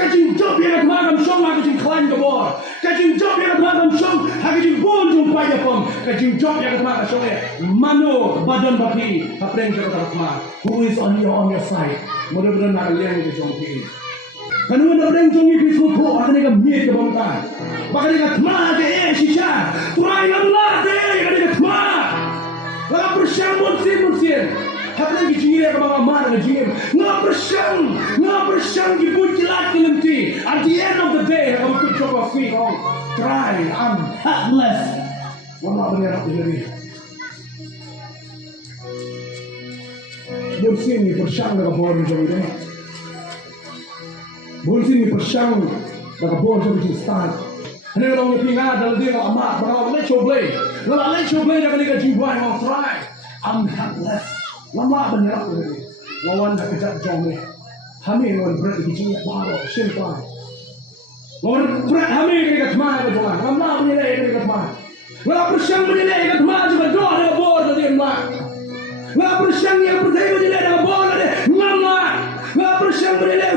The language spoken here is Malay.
Kajing job yang magam song kajing klan gabor. Kajing job yang magam song kajing bon jung paya pom. Kajing job yang magam song mano badan bapi apreng jero ma. Who is on your side? Mudah-mudahan nak liang ke jong ki. Kanu na apreng jong ki bisu ko akane ka miet ke bangkan. Bakal ka ma de shisha. Turai Allah de ka ma. Laga persyang munsin. Hati kita ke bawah mana jim, nggak bersang dibuat kilat kelenti. At the end of the day, kamu ikut coba free, kamu try, I'm helpless. Mama benar aku jadi. Boleh ni bersang dengan bawah ni jadi. Boleh ni bersang dengan bawah jadi start. Ini orang yang pingat dalam dia amat, berapa leh coba, jangan dia jiwa yang try. I'm helpless. Lama benar aku ni. Lawan dah kejap jom ni. Kami lawan berat di sini baru simpan. Lawan berat kami kena kemana ke jom. Lama menilai kena kemana. Lawan bersang menilai kena kemana juga doa dengan bor tadi mak. Lawan bersang yang pertama menilai dengan bor tadi mama. Lawan bersang menilai